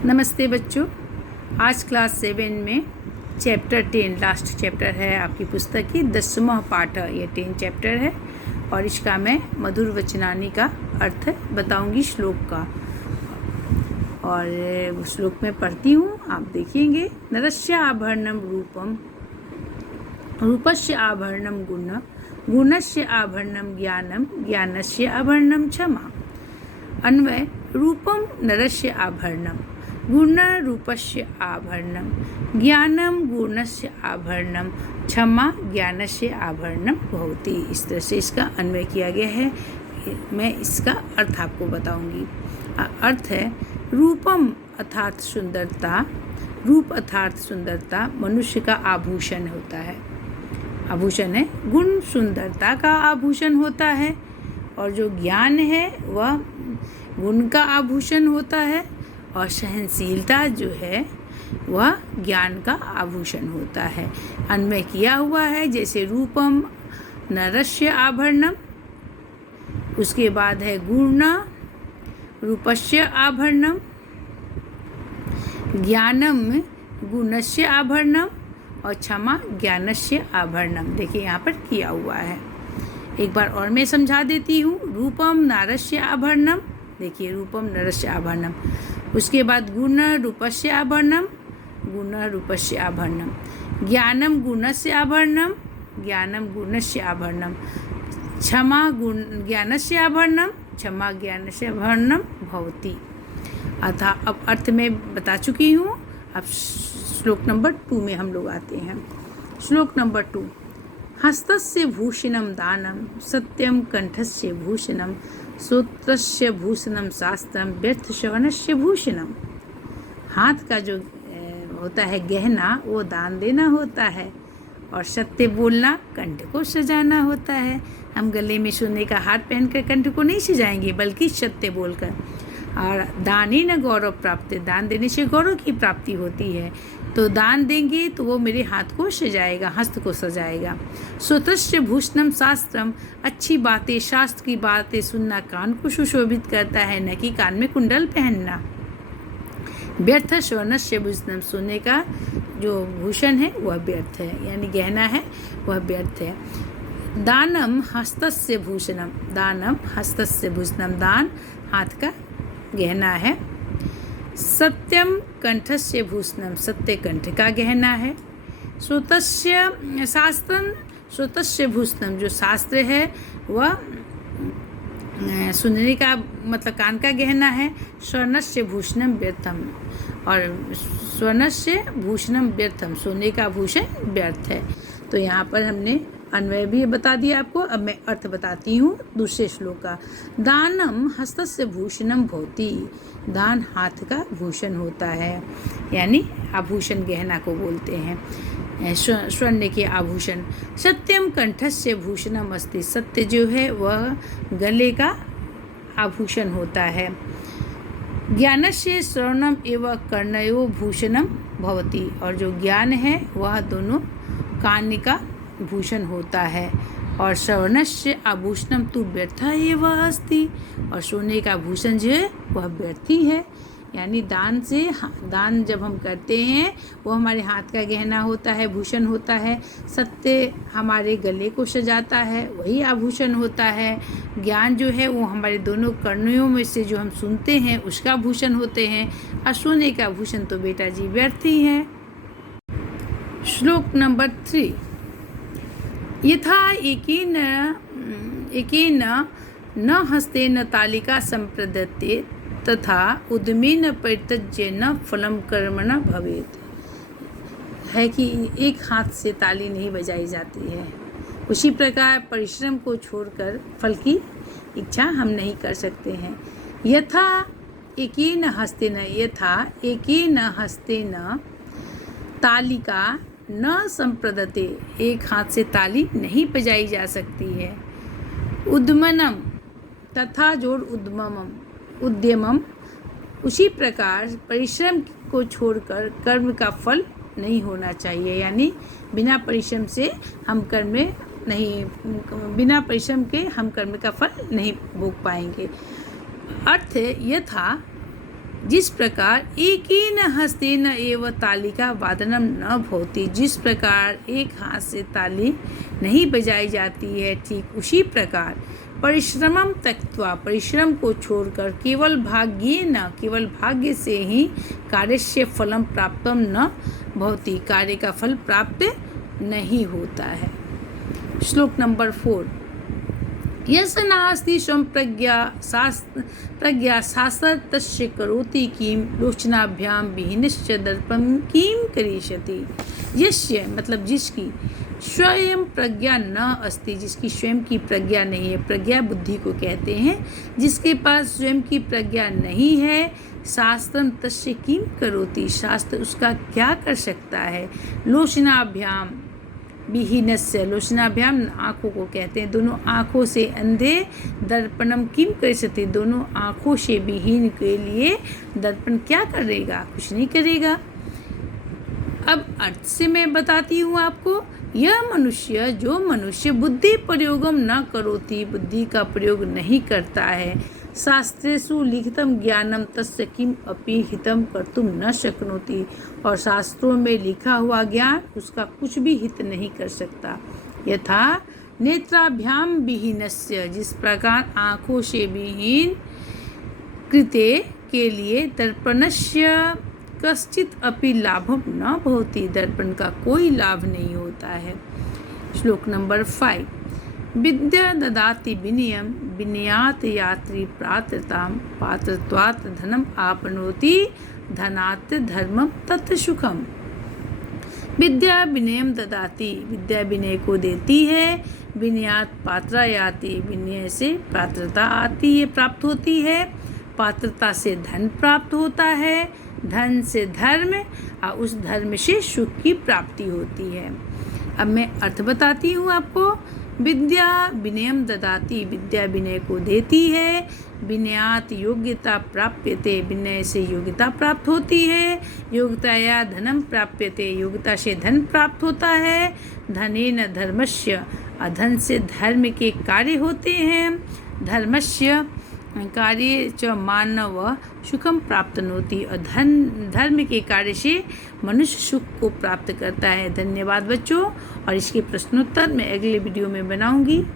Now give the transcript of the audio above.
नमस्ते बच्चों। आज क्लास 7 में चैप्टर 10 लास्ट चैप्टर है आपकी पुस्तक की 10वां पाठ। ये 10 चैप्टर है और इसका मैं मधुर वचनानी का अर्थ बताऊंगी श्लोक का। और श्लोक में पढ़ती हूँ, आप देखेंगे। नरस्य आभरणम रूपम, रूपस्य आभरणम गुण, गुणस्य आभरणम ज्ञानम, ज्ञानस्य आभरणम क्षमा। अन्वय: रूपम नरस्य आभरणम, गुण रूपस्य आभरणम, ज्ञानम गुणस्य आभरणम, क्षमा ज्ञानस्य आभरणम भवति। इस तरह से इसका अन्वय किया गया है। मैं इसका अर्थ आपको बताऊंगी। अर्थ है, रूपम अर्थात सुंदरता, रूप अर्थात सुंदरता मनुष्य का आभूषण होता है, आभूषण है। गुण सुंदरता का आभूषण होता है और जो ज्ञान है वह गुण का आभूषण होता है और सहनशीलता जो है वह ज्ञान का आभूषण होता है। अन्वय किया हुआ है जैसे रूपम नरस्य आभरणम, उसके बाद है गुण रूपस्य आभरणम, ज्ञानम गुणस्य आभरणम और क्षमा ज्ञानस्य आभरणम। देखिए यहाँ पर किया हुआ है। एक बार और मैं समझा देती हूँ। रूपम नरस्य आभरणम, देखिए रूपम नरस्य आभरणम। उसके बाद गुण रूपस्य आभरणम, गुण रूपस्य आभरणम, ज्ञानम गुणस्य आभरणम, ज्ञानम गुणस्य आभरणम, क्षमा गुण ज्ञानस्य आभरणम, क्षमा ज्ञानस्य आभरणम भवति। अतः अब अर्थ में बता चुकी हूँ। अब श्लोक नंबर 2 में हम लोग आते हैं। श्लोक नंबर 2। हस्तस्य भूषणम दानम, सत्यम कंठस्य भूषणम, श्रोत्रस्य भूषणम शास्त्रम, व्यर्थ श्रवणस्य भूषणम। हाथ का जो होता है गहना वो दान देना होता है और सत्य बोलना कंठ को सजाना होता है। हम गले में सोने का हार पहनकर कंठ को नहीं सजाएंगे बल्कि सत्य बोलकर। और दान ही न गौरव प्राप्त, दान देने से गौरव की प्राप्ति होती है। तो दान देंगे तो वो मेरे हाथ को सजाएगा, हस्त को सजाएगा। श्रोत्रस्य भूषणम शास्त्रम, अच्छी बातें शास्त्र की बातें सुनना कान को सुशोभित करता है, न कि कान में कुंडल पहनना। व्यर्थ स्वर्णस्य भूषणम, सोने का जो भूषण है वह व्यर्थ है, यानी गहना है वह व्यर्थ है। दानम हस्तस्य भूषणम, दानम हस्तस्य भूषणम, दान हाथ का गहना है। सत्यम कंठस्य भूषणम, सत्य कंठ का गहना है। श्रोतस्य शास्त्रम, श्रोतस्य भूषणम, जो शास्त्र है वह सुनने का मतलब कान का गहना है। स्वर्णस्य भूषणम व्यर्थम, और स्वर्णस्य भूषणम व्यर्थम, सोने का भूषण व्यर्थ है। तो यहाँ पर हमने अन्वय भी बता दिया आपको। अब मैं अर्थ बताती हूँ दूसरे श्लोक का। दानम हस्तस्य भूषणम भवति, दान हाथ का भूषण होता है, यानी आभूषण गहना को बोलते हैं, स्वर्ण के आभूषण। सत्यम कंठस्य भूषणम अस्ति, सत्य जो है वह गले का आभूषण होता है। ज्ञानस्य श्रवणम एवं कर्णयो भूषणम भवति, और जो ज्ञान है वह दोनों कान का भूषण होता है। और श्रवणस्य आभूषणम तु व्यर्थ एव अस्ति, और सोने का भूषण जो है वह व्यर्थ ही है। यानी दान से, दान जब हम करते हैं वो हमारे हाथ का गहना होता है, भूषण होता है। सत्य हमारे गले को सजाता है, वही आभूषण होता है। ज्ञान जो है वो हमारे दोनों कर्णों में से जो हम सुनते हैं उसका भूषण होते हैं। और सोने का भूषण तो बेटा जी व्यर्थ ही है। श्लोक नंबर 3। यथा एकेन न हस्तेन तालिका संप्रदत्ते तथा उद्यमेन परित्यज्य न फलम कर्मण भवेत्। है कि एक हाथ से ताली नहीं बजाई जाती है, उसी प्रकार परिश्रम को छोड़कर फल की इच्छा हम नहीं कर सकते हैं। यथा एकेन हस्तेन, यथा एकेन हस्तेन तालिका न संप्रदते, एक हाथ से ताली नहीं बजाई जा सकती है। उद्यमनम तथा जोड़ उद्यमम, उद्यमम, उसी प्रकार परिश्रम को छोड़कर कर्म का फल नहीं होना चाहिए। यानी बिना परिश्रम से हम कर्म में नहीं, बिना परिश्रम के हम कर्म का फल नहीं भोग पाएंगे। अर्थ यथा जिस प्रकार एकेन हस्तेन एव तालिका वादनम न भवति, जिस प्रकार एक हाथ से ताली नहीं बजाई जाती है, ठीक उसी प्रकार परिश्रमम त्यक्त्वा, परिश्रम को छोड़कर केवल भाग्य से ही कार्यस्य फलम प्राप्तम न भवति, कार्य का फल प्राप्त नहीं होता है। श्लोक नंबर 4। यस नास्ति स्वयं प्रज्ञा शास्त्र तस्य करोति किं लोचनाभ्याम विहीनश्च दर्पण किं करिष्यति। यस्य मतलब जिसकी स्वयं प्रज्ञा न अस्ति, जिसकी स्वयं की प्रज्ञा नहीं है, प्रज्ञा बुद्धि को कहते हैं, जिसके पास स्वयं की प्रज्ञा नहीं है, शास्त्रम तस्य किं करोति, शास्त्र उसका क्या कर सकता है। लोचनाभ्याम विहीनस्य, लोचनाभ्याम आँखों को कहते हैं, दोनों आँखों से अंधे, दर्पणम किम करिष्यति, दोनों आँखों से विहीन के लिए दर्पण क्या करेगा, कुछ नहीं करेगा। अब अर्थ से मैं बताती हूँ आपको। यह मनुष्य, जो मनुष्य बुद्धि प्रयोगम न करोति, बुद्धि का प्रयोग नहीं करता है, शास्त्रेषु लिखितम ज्ञानम तस्य किम अपि हितम कर्तुम न शक्नोति, और शास्त्रों में लिखा हुआ ज्ञान उसका कुछ भी हित नहीं कर सकता। यथा नेत्राभ्याम विहीनस्य, जिस प्रकार आँखों से विहीन कृते के लिए दर्पणस्य कश्चित अपि लाभम न भवति, दर्पण का कोई लाभ नहीं होता है। श्लोक नंबर 5। विद्या ददाति विनयम विनयात यात्री पात्रताम पात्रत्वात् धनम आपनोति धनात् धर्मम तत् सुखम। विद्या विनयम ददाति, विद्या विनय को देती है, विनयात पात्रा याति, विनय से पात्रता आती है, प्राप्त होती है, पात्रता से धन प्राप्त होता है, धन से धर्म और उस धर्म से सुख की प्राप्ति होती है। अब मैं अर्थ बताती हूँ आपको। विद्या विनयम ददाति, विद्या विनय को देती है, विनयात योग्यता प्राप्यते, विनय से योग्यता प्राप्त होती है, योग्यताया धनम प्राप्यते, योग्यता से धन प्राप्त होता है, धनेन धर्मस्य, धन से धर्म के कार्य होते हैं, धर्मस्य कार्य च मानव सुखम प्राप्तनोति, और धर्म के कार्य से मनुष्य सुख को प्राप्त करता है। धन्यवाद बच्चों, और इसके प्रश्नोत्तर मैं अगले वीडियो में बनाऊंगी।